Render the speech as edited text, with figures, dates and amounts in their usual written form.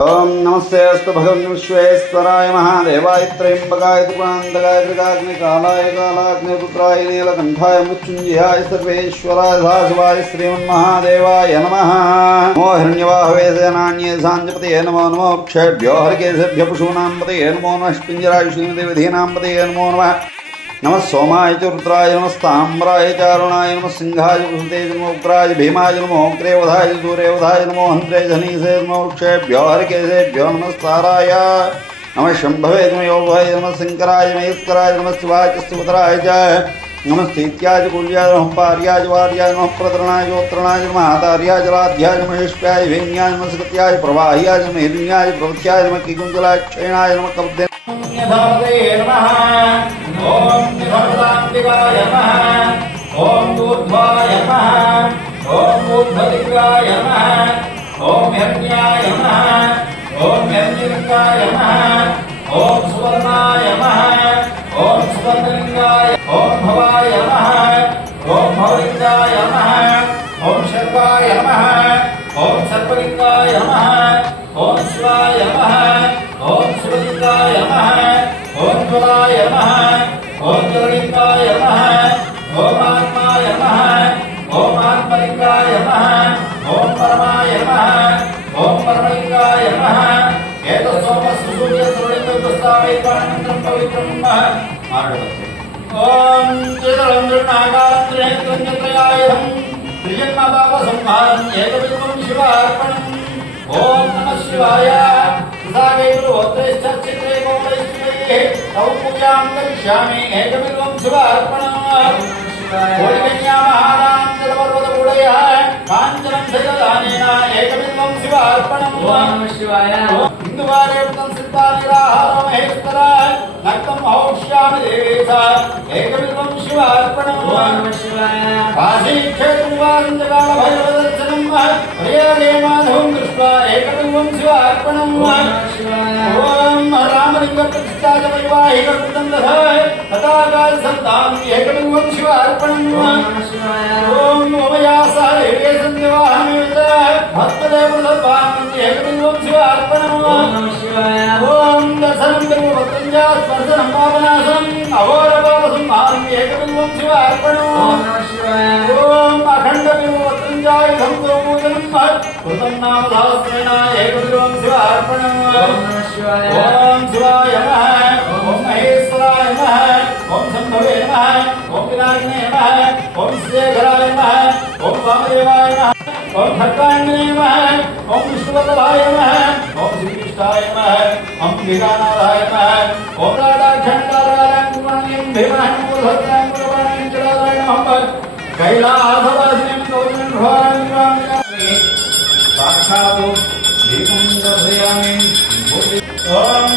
ओम नमस्ते अस्तु भगवन् विश्वेश्वराय महादेवाय त्र्यंबकाय त्रिपुरान्तकाय त्रिकाग्निकालाय कालाग्निपुत्राय नीलकण्ठाय मृत्युञ्जयाय सर्वेश्वराय सदाशिवाय श्रीमन्महादेवाय नमः। नमो हिरण्यवाहवे सेनान्ये सांजपतये नमो नमो वृक्षेभ्यो हरिकेशेभ्यो पशूनां पतये नमो नमः पिञ्जराय श्रीमदेवधीनां पतये नमो नमः। नमः सोमाय च रुद्राय नमस्ताम्राय च अरुणाय नमः सिंहाय वसुतेज नमो उग्राय भीमाय नमो अग्रेवधाय सूर्यवधाय नमो हन्त्रे धनीसे नमो वृक्षेभ्यो हरिकेशेभ्यो नमस्ताराय नमः शम्भवे नमः योगवाय नमः शंकराय महेश्वराय नमः शिवाय च स्तुत्राय च नमः स्थीत्याय कुल्याय नमः पार्याय वार्याय नमः प्रतरणाय जोत्रणाय नमः आधार्याय जलाध्याय नमः शिष्याय वेण्याय नमः सकत्याय प्रवाह्याय नमः हिरण्याय प्रवत्याय नमः किकुञ्जलाय क्षयणाय नमः कब्दे ओम निभर्तांतिकाय नमः ओम दूर्ध्वाय नमः ओम ऊर्ध्वदिग्गाय नमः ओम हिरण्याय नमः ओम हिरण्यलिंगाय नमः ओम सुवर्णाय नमः ओम सुवर्णलिंगाय ओम भवाय नमः ओम भवलिंगाय नमः ओम शर्वाय नमः ओम सर्वलिंगाय नमः ओम शिवाय नमः ओम शिवलिंगाय नमः ओम ज्वलाय नमः ओम ज्वललिंगाय नमः ओम आत्माय नमः ओम आत्मलिंगाय नमः ओम परमाय नमः ओम परमलिंगाय नमः एतत्सोमस्तु सूर्यसुरलिंगप्रस्तावैकानन्दं पवित्रं मार्गवते ओम चेतरन्द्रनागात्रयत्रयायधं त्रिजन्मपापसंहारं एकविधं शिवार्पणम् ओम नमः शिवाय सागैर्वोत्रैश्चित्रे गौरैश्चित्रे तौ पूजां करिष्यामि एकविधं शिवार्पणम् कोटिकन्या महारां जलपर्वतपूडयः काञ्चनं शैलदानेन एकविधं शिवार्पणम् ओम नमः शिवाय हिन्दुवारे वृतं सिद्धानिराहारो महेश्वराय नक्तं हौष्यामि देवेश एकविधं शिवार्पणम् ओम नमः शिवाय काशीक्षेत्रनिवासञ्जगाम भैरवदर्शनं प्रियदेवाधवं दृष्ट्वा एकविधं शिवार्पणम् ओम नमः शिवाय ओम रामलिंगप्रतिष्ठाय वैवाहिककृतं दधाय तथाकाल सन्तानं एकविधं शिवार्पणम् ओम नमः शिवाय ओम उभयासः एके सन्निवाहमेत भक्तदेव सर्वानन्दं एकविधं शिवार्पणम् ओम नमः शिवाय ओम दर्शनं बिल्वपत्रञ्च स्पर्शनं पावनाशनम् अघोरपापसंहारम् एकविधं शिवार्पणम् ओम नमः शिवाय ओम अखण्ड बिल्वपत्रञ्चायुधं पूजनं कृतं नाम सहस्रेण एकविधं शिवार्पणम् ओम नमः शिवाय ओम शिवाय नमः ओम महेश्वराय नमः ओम शम्भवे नमः ओम विनायकाय नमः ओम श्रीधराय नमः ओम वामदेवाय नमः ओम खड्गांगने नमः ओम विष्णुवल्लभाय नमः ओम श्रीकृष्णाय नमः ओम गिरिनाथाय नमः ओम राधाखण्डारायण भीमाय भद्राय जलाय नमः कैलासवासिनं गौरं भवानि साक्षात् दीपं दर्शयामि ओम